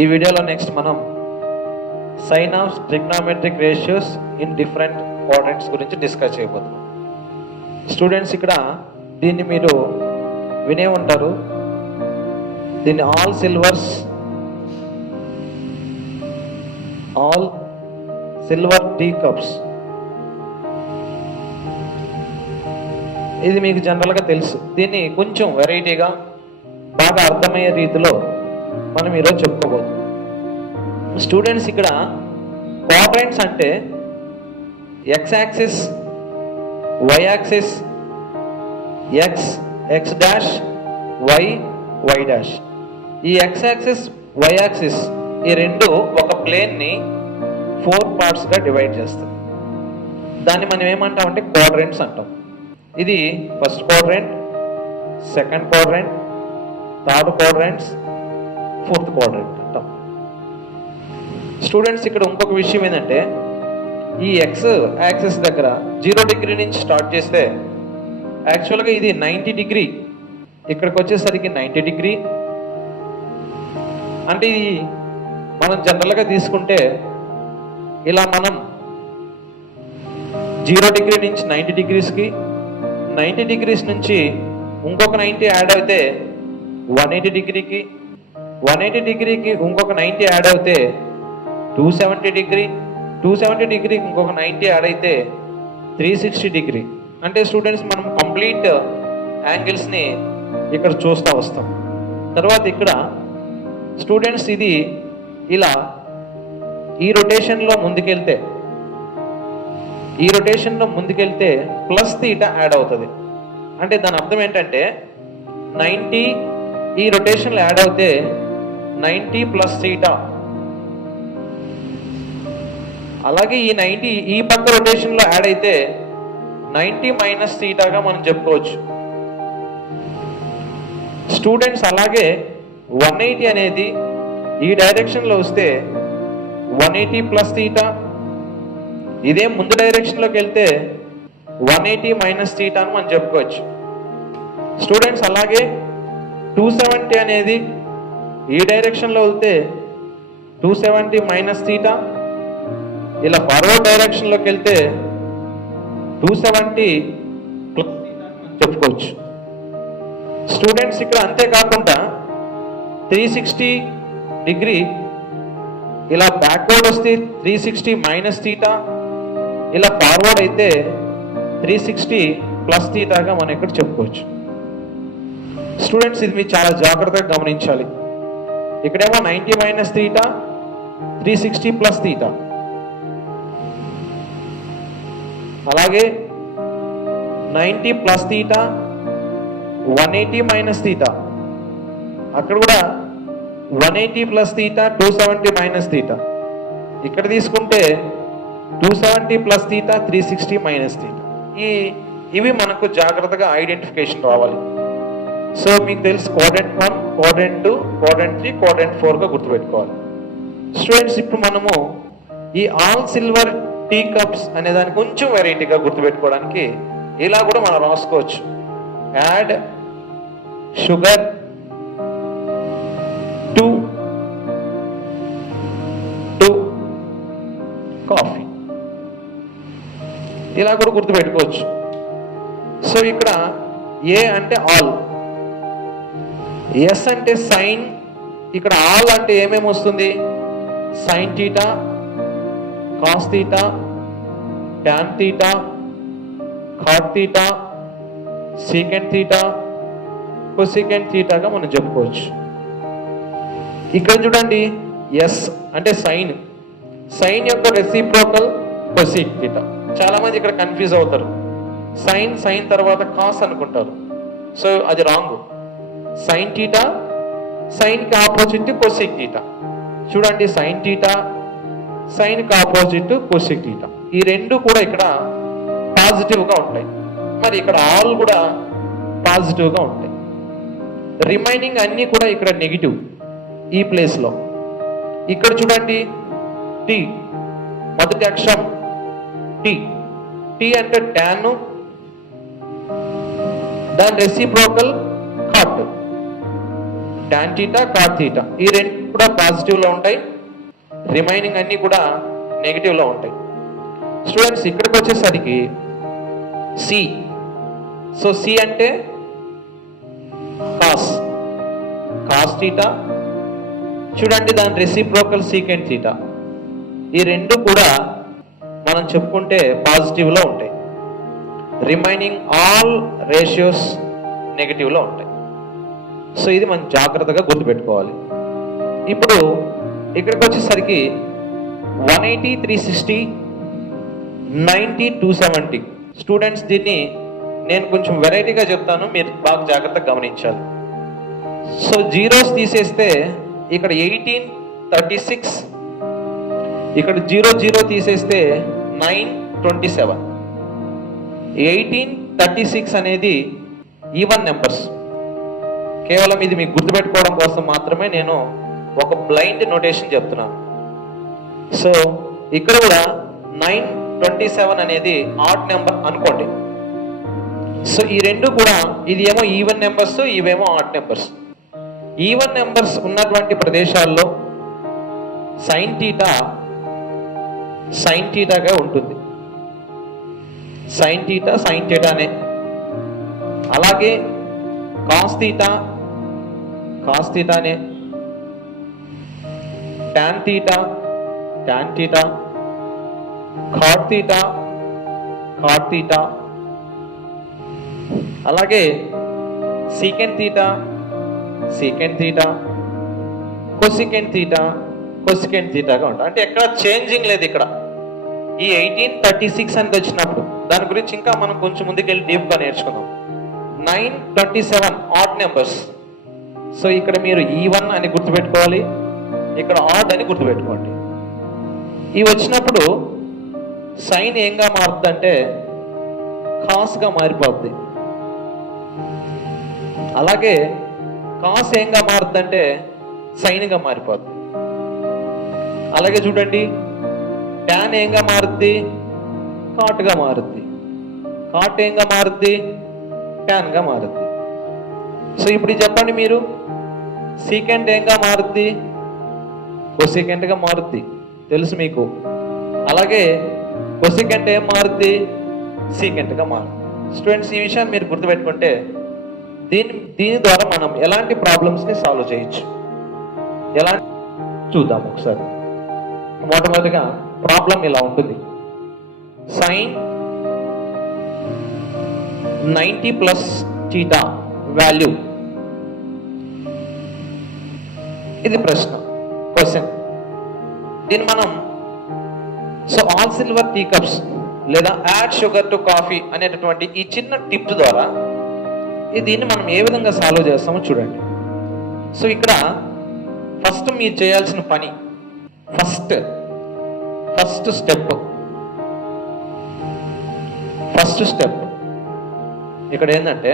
ఈ వీడియోలో నెక్స్ట్ మనం sign of trigonometric ratios in different quadrants గురించి డిస్కస్ చేయబోతున్నాం. స్టూడెంట్స్ ఇక్కడ దీన్ని మీరు వినే ఉంటారు, దీన్ని ఆల్ సిల్వర్ టీ కప్స్. ఇది మీకు జనరల్గా తెలుసు. దీన్ని కొంచెం వెరైటీగా బాగా అర్థమయ్యే రీతిలో మనం ఈరోజు చెప్పుకోబోతున్నాం. స్టూడెంట్స్ ఇక్కడ క్వాడ్రంట్స్ అంటే X axis, Y axis, X dash, Y dash. ఈ ఎక్స్ యాక్సిస్, వై యాక్సిస్ ఈ రెండు ఒక ప్లేన్ని 4 పార్ట్స్గా డివైడ్ చేస్తుంది. దాన్ని మనం ఏమంటామంటే క్వాడ్రంట్స్ అంటాం. ఇది first quadrant, second quadrant, third quadrants, fourth quadrant అంటాం. స్టూడెంట్స్ ఇక్కడ ఇంకొక విషయం ఏంటంటే, ఈ ఎక్స్ యాక్సిస్ దగ్గర 0 డిగ్రీ నుంచి స్టార్ట్ చేస్తే యాక్చువల్గా ఇది 90 డిగ్రీ, ఇక్కడికి వచ్చేసరికి 90 డిగ్రీ. అంటే ఇది మనం జనరల్గా తీసుకుంటే ఇలా మనం 0 డిగ్రీ నుంచి 90 డిగ్రీస్కి, 90 డిగ్రీస్ నుంచి ఇంకొక 90 యాడ్ అయితే 180 డిగ్రీకి, 180 డిగ్రీకి ఇంకొక 90 యాడ్ అయితే 270 డిగ్రీ, 270 డిగ్రీకి ఇంకొక 90 యాడ్ అయితే 360 డిగ్రీ. అంటే స్టూడెంట్స్ మనం కంప్లీట్ యాంగిల్స్ని ఇక్కడ చూస్తూ వస్తాం. తర్వాత ఇక్కడ స్టూడెంట్స్ ఇది ఇలా ఈ రొటేషన్లో ముందుకెళ్తే ప్లస్ తీటా యాడ్ అవుతుంది. అంటే దాని అర్థం ఏంటంటే 90 ఈ రొటేషన్లో యాడ్ అవుతే 90 ప్లస్ తీటా, అలాగే ఈ 90 ఈ పక్క రొటేషన్లో యాడ్ అయితే 90 మైనస్ తీటాగా మనం చెప్పుకోవచ్చు. స్టూడెంట్స్ అలాగే 180 అనేది ఈ డైరెక్షన్లో వస్తే 180 ప్లస్ తీటా, ఇదే ముందు డైరెక్షన్లోకి వెళ్తే 180 మైనస్ తీటా అని మనం చెప్పుకోవచ్చు. స్టూడెంట్స్ అలాగే 270 అనేది ఈ డైరెక్షన్లో వెళ్తే 270 మైనస్ తీటా, ఇలా ఫార్వర్డ్ డైరెక్షన్లోకి వెళ్తే 270 ప్లస్ తీటా అని చెప్పుకోవచ్చు. స్టూడెంట్స్ ఇక్కడ అంతేకాకుండా 360 డిగ్రీ ఇలా బ్యాక్వర్డ్ వస్తే 360 మైనస్ తీటా, ఇలా ఫార్వర్డ్ అయితే 360 ప్లస్ తీటాగా మనం ఇక్కడ చెప్పుకోవచ్చు. స్టూడెంట్స్ ఇది మీరు చాలా జాగ్రత్తగా గమనించాలి. ఇక్కడేమో 90 మైనస్ తీటా, 360 ప్లస్ తీటా, అలాగే 90 ప్లస్ తీటా, 180 మైనస్ తీటా, అక్కడ కూడా 180 ప్లస్ తీటా, 270 మైనస్ తీటా. ఇక్కడ తీసుకుంటే 270 ప్లస్ తీటా, 360 మైనస్ తీటా. ఇవి మనకు జాగ్రత్తగా ఐడెంటిఫికేషన్ రావాలి. సో మీకు తెలుసు క్వాడ్రంట్ 1, క్వాడ్రంట్ 2, క్వాడ్రంట్ 3, క్వాడ్రంట్ 4గా గుర్తుపెట్టుకోవాలి. స్టూడెంట్స్ ఇప్పుడు మనము ఈ ఆల్ సిల్వర్ టీ కప్స్ అనే దాన్ని కొంచెం వెరైటీగా గుర్తుపెట్టుకోవడానికి ఇలా కూడా మనం రాసుకోవచ్చు. యాడ్ షుగర్ టు కాఫీ, ఇలా కూడా గుర్తుపెట్టుకోవచ్చు. సో ఇక్కడ ఏ అంటే ఆల్, ఎస్ అంటే సైన్, ఇక్కడ ఆల్ అంటే ఏమేమి వస్తుంది? Sine theta, cos theta, tan theta, cot theta, secant theta, cosecant థీటాగా మనం చెప్పుకోవచ్చు. ఇక్కడ చూడండి, ఎస్ అంటే సైన్, సైన్ యొక్క రెసిప్రోకల్ కొసీక్ థీటా. చాలా మంది ఇక్కడ కన్ఫ్యూజ్ అవుతారు, సైన్ తర్వాత కాస్ అనుకుంటారు. సో అది రాంగ్. సైన్ థీటా, సైన్కి ఆపోజిట్ కొసీక్ థీటా. చూడండి, సైన్ థీటా, సైన్కి ఆపోజిట్ కొసీక్ థీటా. ఈ రెండు కూడా ఇక్కడ పాజిటివ్గా ఉంటాయి. మరి ఇక్కడ ఆల్ కూడా పాజిటివ్గా ఉంటాయి. రిమైనింగ్ అన్నీ కూడా ఇక్కడ నెగిటివ్ ఈ ప్లేస్లో. ఇక్కడ చూడండి, టీ మొదటి అక్షరం టీ అంటే టాన్, దాని reciprocal cot, tan theta cot theta. ఈ రెండు కూడా పాజిటివ్లో ఉంటాయి, రిమైనింగ్ అన్నీ కూడా నెగిటివ్లో ఉంటాయి. స్టూడెంట్స్ ఇక్కడికి వచ్చేసరికి సి. సో సి అంటే కాస్ థీటా. చూడండి దాని రెసిప్రోకల్ సీకెంట్ థీటా. ఈ రెండు కూడా మనం చెప్పుకుంటే పాజిటివ్లో ఉంటాయి, రిమైనింగ్ ఆల్ రేషియోస్ నెగిటివ్లో ఉంటాయి. సో ఇది మనం జాగ్రత్తగా గుర్తుపెట్టుకోవాలి. ఇప్పుడు ఇక్కడికి వచ్చేసరికి 180, 360, 90, 270. స్టూడెంట్స్ దీన్ని నేను కొంచెం వెరైటీగా చెప్తాను, మీరు బాగా జాగ్రత్తగా గమనించాలి. సో జీరోస్ తీసేస్తే ఇక్కడ 18, 36, ఇక్కడ 0 తీసేస్తే 9, 27. 18, 36 అనేది ఈవెన్ నెంబర్స్. కేవలం ఇది మీకు గుర్తుపెట్టుకోవడం కోసం మాత్రమే నేను ఒక బ్లైండ్ నోటేషన్ చెప్తున్నాను. సో ఇక్కడ కూడా 9, 27 అనేది ఆడ్ నెంబర్ అనుకోండి. సో ఈ రెండు కూడా, ఇది ఏమో ఈవెన్ నెంబర్స్, ఇవేమో ఆడ్ నెంబర్స్. ఈవెన్ నెంబర్స్ ఉన్నటువంటి ప్రదేశాల్లో సైన్ థీటాగా ఉంటుంది. సైన్ థీటానే. అలాగే కాస్ థీటానే. tan theta, cot theta, అలాగే secant theta, cosecant thetaగా ఉంటాయి. అంటే ఎక్కడ చేంజింగ్ లేదు ఇక్కడ. ఈ 18, 36 అనేది వచ్చినప్పుడు దాని గురించి ఇంకా మనం కొంచెం ముందుకెళ్ళి డీప్గా నేర్చుకుందాం. 9, 27 ఆడ్ నెంబర్స్. సో ఇక్కడ మీరు ఈవన్ అని గుర్తుపెట్టుకోవాలి, ఇక్కడ ఆడ్ అని గుర్తుపెట్టుకోండి. ఇవి వచ్చినప్పుడు సైన్ ఏంగా మారుతుంది అంటే కాస్గా మారిపోద్ది. అలాగే కాస్ ఏంగా మారుతుంది అంటే సైన్గా మారిపోద్ది. అలాగే చూడండి, ట్యాన్ ఏంగా మారుద్ది, కాట్గా మారుద్ది. కాట్ ఏంగా మారుద్ది, ట్యాన్గా మారుద్ది. సో ఇప్పుడు చెప్పండి మీరు, సీకెంట్ ఏంగా మారుద్ది, కొసెకెంట్గా మారుద్ది, తెలుసు మీకు. అలాగే కొసెకెంట్ ఏం మారుద్ది, సీకెంట్గా మారుద్ది. స్టూడెంట్స్ ఈ విషయాన్ని మీరు గుర్తుపెట్టుకుంటే దీని ద్వారా మనం ఎలాంటి ప్రాబ్లమ్స్ని సాల్వ్ చేయొచ్చు, ఎలా చూద్దాం ఒకసారి. మొట్టమొదటిగా ప్రాబ్లం ఇలా ఉంటుంది. Sine 90 plus theta value. ఇది క్వశ్చన్. దీన్ని మనం ఆల్ సిల్వర్ టీ కప్స్ లేదా యాడ్ షుగర్ టు కాఫీ అనేటటువంటి ఈ చిన్న టిప్ ద్వారా దీన్ని మనం ఏ విధంగా సాల్వ్ చేస్తామో చూడండి. సో ఇక్కడ ఫస్ట్ మీరు చేయాల్సిన పని, ఫస్ట్ స్టెప్ ఇక్కడ ఏంటంటే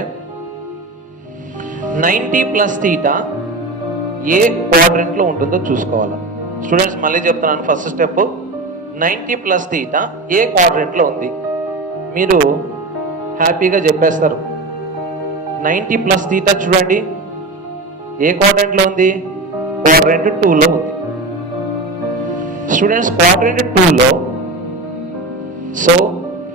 90 ప్లస్ థీటా ఏ క్వాడ్రంట్లో ఉంటుందో చూసుకోవాలి. స్టూడెంట్స్ మళ్ళీ చెప్తున్నాను, ఫస్ట్ స్టెప్ 90 ప్లస్ థీటా ఏ క్వాడ్రంట్లో ఉంది. మీరు హ్యాపీగా చెప్పేస్తారు. 90 ప్లస్ థీటా చూడండి ఏ క్వాడ్రంట్లో ఉంది, క్వాడ్రంట్ 2లో ఉంది. స్టూడెంట్స్ క్వాడ్రంట్ 2లో, so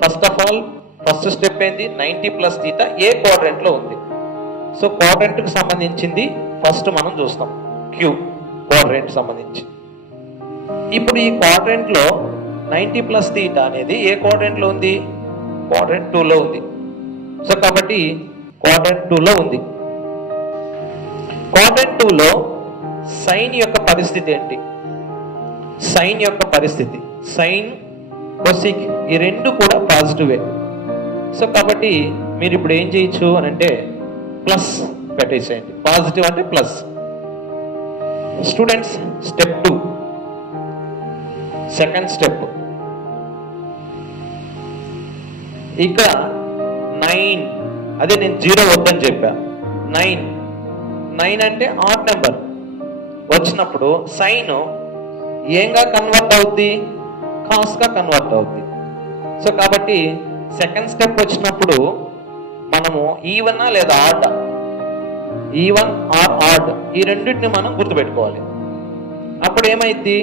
first of all first step ఏంది, 90 ప్లస్ థీటా ఏ క్వాడ్రంట్లో ఉంది. సో క్వాడ్రంట్కి సంబంధించింది ఫస్ట్ మనం చూస్తాం, క్యూ క్వాడ్రంట్ సంబంధించి. ఇప్పుడు ఈ క్వాడ్రంట్లో 90 ప్లస్ థీటా అనేది ఏ క్వాడ్రంట్లో ఉంది, క్వాడ్రంట్ 2లో ఉంది. సో కాబట్టి క్వాడ్రంట్ 2లో ఉంది. క్వాడ్రంట్ 2లో సైన్ యొక్క పరిస్థితి ఏంటి, సైన్ కొసిక్ ఈ రెండు కూడా పాజిటివే. సో కాబట్టి మీరు ఇప్పుడు ఏం చేయొచ్చు అని అంటే ప్లస్ పెట్టేసేయండి. పాజిటివ్ అంటే plus. Students step 2, second step. ఇక్కడ 9, అదే నేను 0 వద్దని చెప్పా. 9 అంటే ఆడ్ నెంబర్ వచ్చినప్పుడు సైన్ ఏంగా కన్వర్ట్ అవుద్ది, కాస్గా కన్వర్ట్ అవుద్ది. సో కాబట్టి సెకండ్ స్టెప్ వచ్చినప్పుడు మనము ఈవెనా లేదా ఆడ్, ఈవెన్ ఆర్ ఆడ్ ఈ రెండింటిని మనం గుర్తుపెట్టుకోవాలి. ఇప్పుడు ఏమైంది,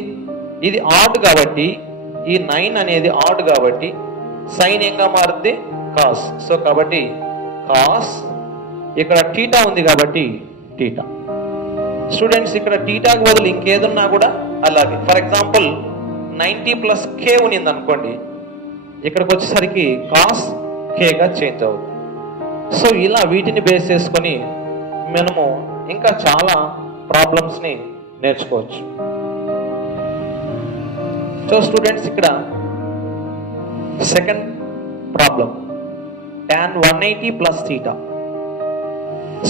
ఇది ఆడ్ కాబట్టి, ఈ 9 అనేది ఆడ్ కాబట్టి సైన్ ఏంగా మారుద్ది, కాస్. సో కాబట్టి కాస్, ఇక్కడ టీటా ఉంది కాబట్టి టీటా. స్టూడెంట్స్ ఇక్కడ టీటాకి బదులు ఇంకేదున్నా కూడా అలాగే. ఫర్ ఎగ్జాంపుల్ 90 ప్లస్ కే ఉన్నింది అనుకోండి, ఇక్కడికి వచ్చేసరికి కాస్ కేగా చేంజ్ అవుతుంది. సో ఇలా వీటిని బేస్ చేసుకొని మనము ఇంకా చాలా ప్రాబ్లమ్స్ని నేర్చుకోవచ్చు. సో స్టూడెంట్స్ ఇక్కడ second problem tan 180 plus theta.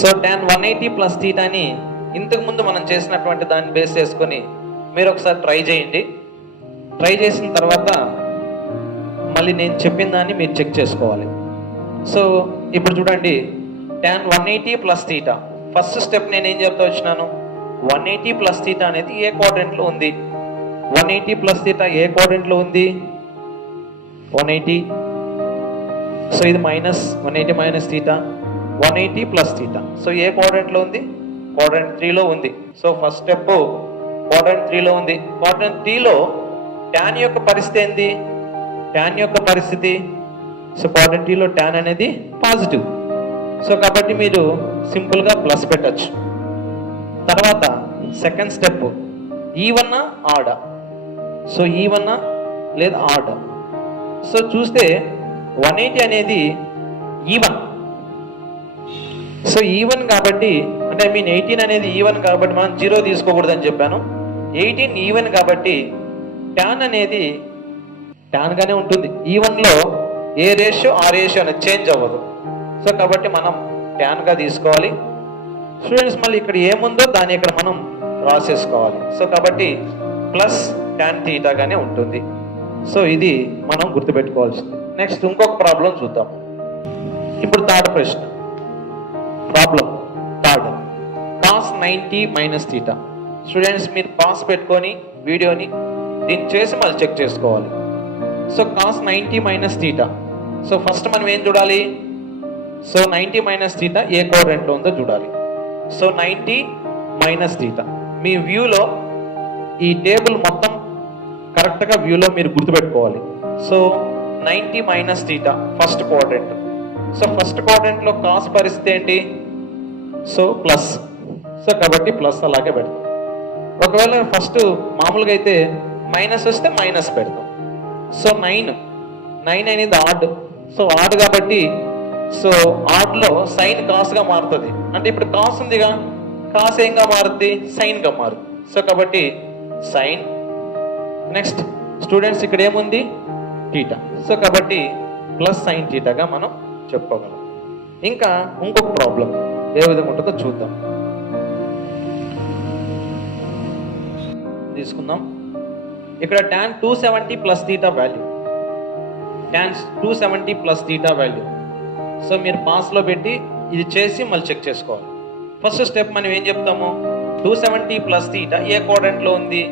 So tan 180 plus థీటాని ఇంతకుముందు మనం చేసినటువంటి దాన్ని బేస్ చేసుకొని మీరు ఒకసారి ట్రై చేయండి. ట్రై చేసిన తర్వాత మళ్ళీ నేను చెప్పిన దాన్ని మీరు చెక్ చేసుకోవాలి. సో ఇప్పుడు చూడండి, tan 180 plus theta first step నేను ఏం చెప్తా వచ్చినాను, 180 ప్లస్ థీటా అనేది ఏ క్వాడ్రంట్లో ఉంది. 180 ప్లస్ థీటా ఏ క్వాడ్రంట్లో ఉంది, 180. సో ఇది minus 180 minus theta, 180 plus theta. So ఏ క్వాడ్రంట్లో ఉంది, క్వాడ్రంట్ 3లో ఉంది. సో ఫస్ట్ స్టెప్ క్వాడ్రంట్ 3లో ఉంది. క్వాడ్రంట్ 3లో tan యొక్క పరిస్థితి ఏంది, tan యొక్క పరిస్థితి, సో క్వాడ్రంట్ 3లో tan అనేది పాజిటివ్. సో కాబట్టి మీరు సింపుల్గా ప్లస్ పెట్టచ్చు. తర్వాత సెకండ్ స్టెప్ ఈవన్నా ఆడా. సో ఈవన్నా లేదా ఆడా. సో చూస్తే 180 అనేది ఈవన్. సో ఈవన్ కాబట్టి, అంటే ఐ మీన్ 18 అనేది ఈవన్ కాబట్టి మనం 0 తీసుకోకూడదని చెప్పాను. 18 ఈవెన్ కాబట్టి tan అనేది tan గానే ఉంటుంది. ఈవెన్లో ఏ రేషియో ఆ రేషియో అనేది చేంజ్ అవ్వదు. సో కాబట్టి మనం tan గా తీసుకోవాలి. స్టూడెంట్స్ మళ్ళీ ఇక్కడ ఏముందో దాన్ని ఇక్కడ మనం రాసేసుకోవాలి. సో కాబట్టి ప్లస్ tan థీటాగానే ఉంటుంది. సో ఇది మనం గుర్తుపెట్టుకోవాల్సింది. నెక్స్ట్ ఇంకొక ప్రాబ్లం చూద్దాం. ఇప్పుడు థర్డ్ ప్రశ్న, problem third, cos 90 minus theta. Students మీరు పాస్ పెట్టుకొని వీడియోని దీన్ని చేసి మళ్ళీ చెక్ చేసుకోవాలి. So cos 90 minus theta. So first మనం ఏం చూడాలి, సో 90 మైనస్ థీటా ఏ క్వాడ్రంట్లో ఉందో చూడాలి. సో 90 మైనస్ థీటా మీ వ్యూలో ఈ టేబుల్ మొత్తం కరెక్ట్గా వ్యూలో మీరు గుర్తుపెట్టుకోవాలి. So 90 minus theta first quadrant. So first క్వాడ్రంట్లో కాస్ పరిస్థితి ఏంటి, సో ప్లస్. సో కాబట్టి ప్లస్ అలాగే పెడతాం. ఒకవేళ ఫస్ట్ మామూలుగా అయితే మైనస్ వస్తే మైనస్ పెడతాం. సో 9 అనేది ఆడ్. సో ఆడ్ కాబట్టి సో ఆడ్లో సైన్ కాస్గా మారుతుంది. అంటే ఇప్పుడు కాస్ ఉందిగా, కాస్ ఏంగా మారుద్ది, సైన్గా మారుతుంది. సో కాబట్టి సైన్. నెక్స్ట్ స్టూడెంట్స్ ఇక్కడ ఏముంది, థీటా. సో కాబట్టి ప్లస్ సైన్ థీటాగా మనం చెప్పుకోగలం. ఇంకా ఇంకొక ప్రాబ్లం ఏ విధంగా ఉంటుందో చూద్దాం. తీసుకుందాం. ఇక్కడ tan 270 plus theta value, tan 270 plus theta value. So మీరు పాస్లో పెట్టి ఇది చేసి మళ్ళీ చెక్ చేసుకోవాలి. ఫస్ట్ స్టెప్ మనం ఏం చెప్తాము, 270 ప్లస్ థీటా ఏ క్వాడ్రంట్లో ఉంది.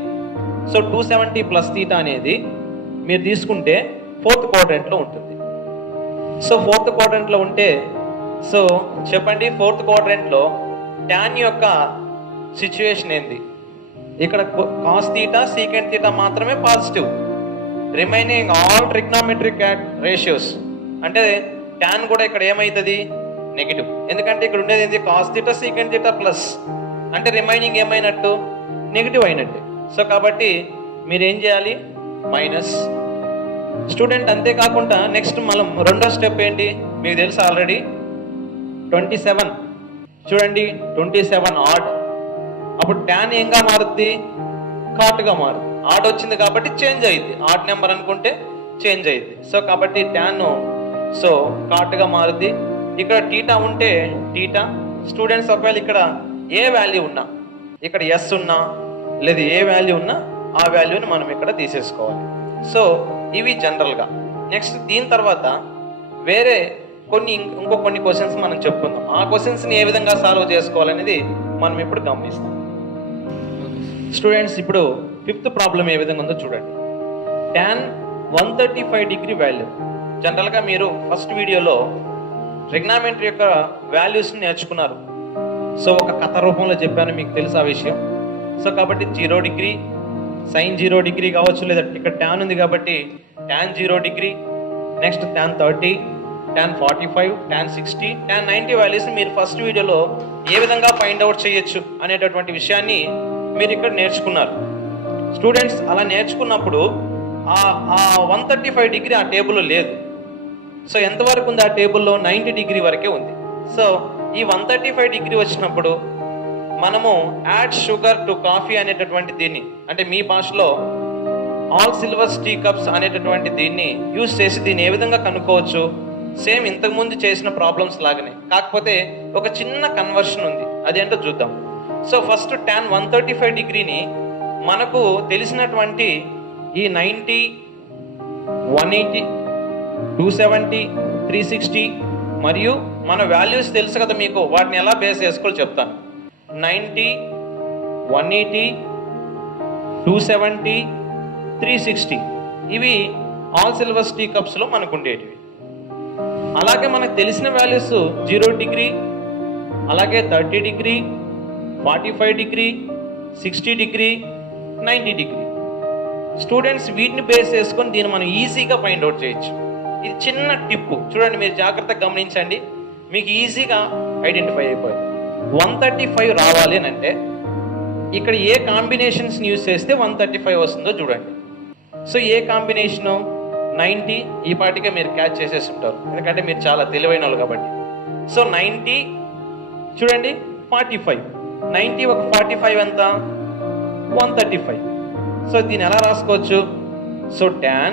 సో 270 ప్లస్ థీటా అనేది మీరు తీసుకుంటే ఫోర్త్ క్వాడ్రంట్లో ఉంటుంది. సో ఫోర్త్ క్వాడ్రంట్లో ఉంటే సో చెప్పండి, ఫోర్త్ క్వాడ్రంట్లో tan యొక్క సిచ్యువేషన్ ఏంది, ఇక్కడ కాస్ థీటా సీకెంట్ థీటా మాత్రమే positive, remaining all trigonometric ratios అంటే tan కూడా ఇక్కడ ఏమవుతుంది, నెగిటివ్. ఎందుకంటే ఇక్కడ ఉండేది ఏంటి, cos theta secant theta plus, అంటే రిమైనింగ్ ఏమైనట్టు, నెగిటివ్ అయినట్టు. సో కాబట్టి మీరు ఏం చేయాలి, మైనస్. స్టూడెంట్ అంతేకాకుండా నెక్స్ట్ మనం రెండో స్టెప్ ఏంటి మీకు తెలుసు ఆల్రెడీ, 27 చూడండి, 27 ఆడ్. అప్పుడు tan ఏంగా మారుద్ది, కాట్గా మారుద్ది. ఆడ్ వచ్చింది కాబట్టి చేంజ్ అయ్యింది, ఆడ్ నెంబర్ అనుకుంటే చేంజ్ అయ్యింది. సో కాబట్టి tan సో కాట్గా మారుద్ది. ఇక్కడ టీటా ఉంటే టీటా. స్టూడెంట్స్ ఒకవేళ ఇక్కడ ఏ వాల్యూ ఉన్నా, ఇక్కడ ఎస్ ఉన్నా లేదా ఏ వాల్యూ ఉన్నా ఆ వాల్యూని మనం ఇక్కడ తీసేసుకోవాలి. సో ఇవి జనరల్గా. నెక్స్ట్ దీని తర్వాత వేరే ఇంకో కొన్ని క్వశ్చన్స్ మనం చెప్పుకుందాం. ఆ క్వశ్చన్స్ని ఏ విధంగా సాల్వ్ చేసుకోవాలనేది మనం ఇప్పుడు గమనిస్తాం. స్టూడెంట్స్ ఇప్పుడు ఫిఫ్త్ ప్రాబ్లం ఏ విధంగా ఉందో చూడండి. tan 135 degree value. జనరల్గా మీరు ఫస్ట్ వీడియోలో ట్రిగ్నామెట్రీ యొక్క వాల్యూస్ని నేర్చుకున్నారు. సో ఒక కథ రూపంలో చెప్పాను, మీకు తెలుసు ఆ విషయం. సో కాబట్టి 0 డిగ్రీ, సైన్ 0 డిగ్రీ కావచ్చు, లేదా ఇక్కడ ట్యాన్ ఉంది కాబట్టి tan 0 degree, next tan 30, tan 45, tan 60, tan 90 values మీరు ఫస్ట్ వీడియోలో ఏ విధంగా ఫైండ్ అవుట్ చేయొచ్చు అనేటటువంటి విషయాన్ని మీరు ఇక్కడ నేర్చుకున్నారు. స్టూడెంట్స్ అలా నేర్చుకున్నప్పుడు ఆ 135 డిగ్రీ ఆ టేబుల్లో లేదు. సో ఎంతవరకు ఉంది ఆ టేబుల్లో? 90 డిగ్రీ వరకే ఉంది. సో ఈ 135 డిగ్రీ వచ్చినప్పుడు మనము యాడ్ షుగర్ టు కాఫీ అనేటటువంటి దీన్ని, అంటే మీ భాషలో ఆల్ సిల్వర్స్ టీ కప్స్ అనేటటువంటి దీన్ని యూజ్ చేసి దీన్ని ఏ విధంగా కనుక్కోవచ్చు? సేమ్ ఇంతకుముందు చేసిన ప్రాబ్లమ్స్ లాగానే, కాకపోతే ఒక చిన్న కన్వర్షన్ ఉంది. అదేంటో చూద్దాం. సో ఫస్ట్ tan 135 డిగ్రీని మనకు తెలిసినటువంటి ఈ 90, 180, 270, 360 మరియు మన వాల్యూస్ తెలుసు కదా మీకు, వాటిని ఎలా బేస్ చేసుకోవాలో చెప్తాను. 90, 180, 270, 360 ఇవి ఆల్ సిల్వర్స్ టీ కప్స్లో మనకు ఉండేటివి. అలాగే మనకు తెలిసిన వాల్యూస్ 0 డిగ్రీ, అలాగే 30 degree, 45 degree, 60 degree, 90 degree. Students వీటిని బేస్ చేసుకొని దీన్ని మనం ఈజీగా ఫైండ్ అవుట్ చేయొచ్చు. ఇది చిన్న టిప్పు చూడండి, మీరు జాగ్రత్తగా గమనించండి, మీకు ఈజీగా ఐడెంటిఫై అయిపోయింది. 135 రావాలి అని అంటే ఇక్కడ ఏ కాంబినేషన్స్ని యూజ్ చేస్తే 135 వస్తుందో చూడండి. సో ఏ కాంబినేషను? 90 ఈ పాటికే మీరు క్యాచ్ చేసేసి ఉంటారు, ఎందుకంటే మీరు చాలా తెలివైన వాళ్ళు కాబట్టి. సో 90 చూడండి, 45, 90 ఒక 45 ఎంత? 135. సో దీన్ని ఎలా రాసుకోవచ్చు? సో tan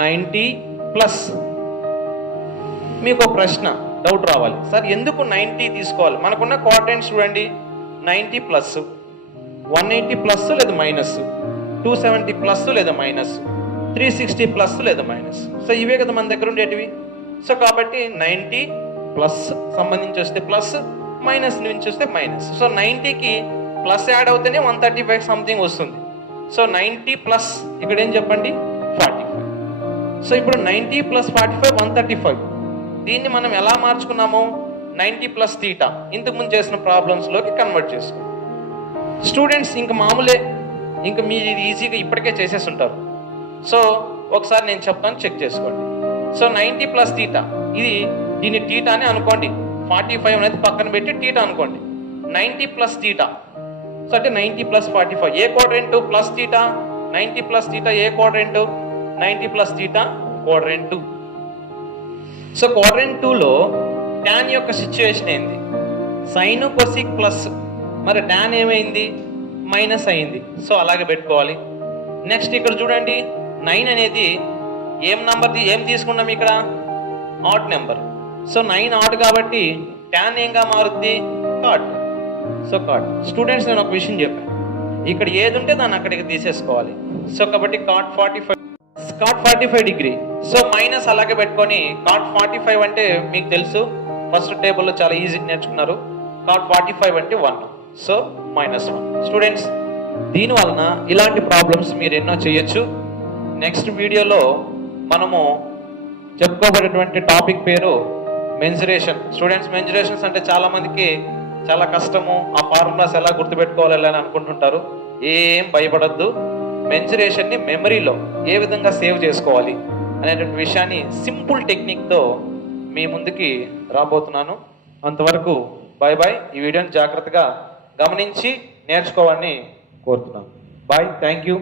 90 ప్లస్, మీకు ఒక ప్రశ్న డౌట్ రావాలి, సార్ ఎందుకు 90 తీసుకోవాలి? మనకున్న క్వాడ్రెంట్స్ చూడండి, 90 ప్లస్, 180 ప్లస్ లేదా మైనస్, 270 ప్లస్ లేదా మైనస్, 360 ప్లస్ లేదా మైనస్. సో ఇవే కదా మన దగ్గర ఉండేటివి. సో కాబట్టి 90 ప్లస్ సంబంధించి వస్తే ప్లస్, మైనస్ నుంచి వస్తే మైనస్. సో 90కి ప్లస్ యాడ్ అవుతేనే 135 సంథింగ్ వస్తుంది. సో 90 ప్లస్ ఇక్కడ ఏం చెప్పండి? 45. సో ఇప్పుడు 90 ప్లస్ 45 135. దీన్ని మనం ఎలా మార్చుకున్నాము? 90 ప్లస్ తీటా ఇంతకుముందు చేసిన ప్రాబ్లమ్స్లోకి కన్వర్ట్ చేసుకున్నాం. స్టూడెంట్స్ ఇంక మామూలే, ఇంక మీరు ఇది ఈజీగా ఇప్పటికే చేసేసి ఉంటారు. సో ఒకసారి నేను చెప్తాను, చెక్ చేసుకోండి. సో 90 ప్లస్ తీటా, ఇది దీన్ని టీటా అని అనుకోండి, 45 అనేది పక్కన పెట్టి టీటా అనుకోండి. 90 ప్లస్ తీటా, సో అంటే 90 ప్లస్ 45 ఏ quadrant? Plus theta. 90 plus theta ఏ quadrant? 90 plus theta quadrant 2. So quadrant 2లో ట్యాన్ యొక్క సిచ్యువేషన్ ఏంది? సైన్ కొసిక్ ప్లస్, మరి ట్యాన్ ఏమైంది? మైనస్ అయింది. సో అలాగే పెట్టుకోవాలి. నెక్స్ట్ ఇక్కడ చూడండి, 9 అనేది ఏం తీసుకున్నాం ఇక్కడ? Odd number. సో 9 ఆడ్ కాబట్టి ట్యాన్ ఏంగా మారుద్ది? కాట్. So cot. స్టూడెంట్స్ నేను ఒక విషయం చెప్పాను, ఇక్కడ ఏది ఉంటే దాన్ని అక్కడికి తీసేసుకోవాలి. సో కాబట్టి కాట్ 45 డిగ్రీ. సో మైనస్ అలాగే పెట్టుకొని కాట్ 45 అంటే మీకు తెలుసు, ఫస్ట్ టేబుల్లో చాలా ఈజీగా నేర్చుకున్నారు. కాట్ 45 అంటే 1. సో -1. స్టూడెంట్స్ దీని వలన ఇలాంటి ప్రాబ్లమ్స్ మీరు ఎన్నో చేయొచ్చు. నెక్స్ట్ వీడియోలో మనము చెప్పుకోబడేటువంటి టాపిక్ పేరు మెన్సురేషన్. స్టూడెంట్స్ మెన్సురేషన్స్ అంటే చాలా మందికి చాలా కష్టము, ఆ ఫార్ములాస్ ఎలా గుర్తుపెట్టుకోవాలి అని అనుకుంటుంటారు. ఏం భయపడద్దు, మెన్సురేషన్ని మెమరీలో ఏ విధంగా సేవ్ చేసుకోవాలి అనేటువంటి విషయాన్ని సింపుల్ టెక్నిక్తో మీ ముందుకి రాబోతున్నాను. అంతవరకు బాయ్ బాయ్. ఈ వీడియోని జాగ్రత్తగా గమనించి నేర్చుకోవాలని కోరుతున్నాను. Bye, thank you.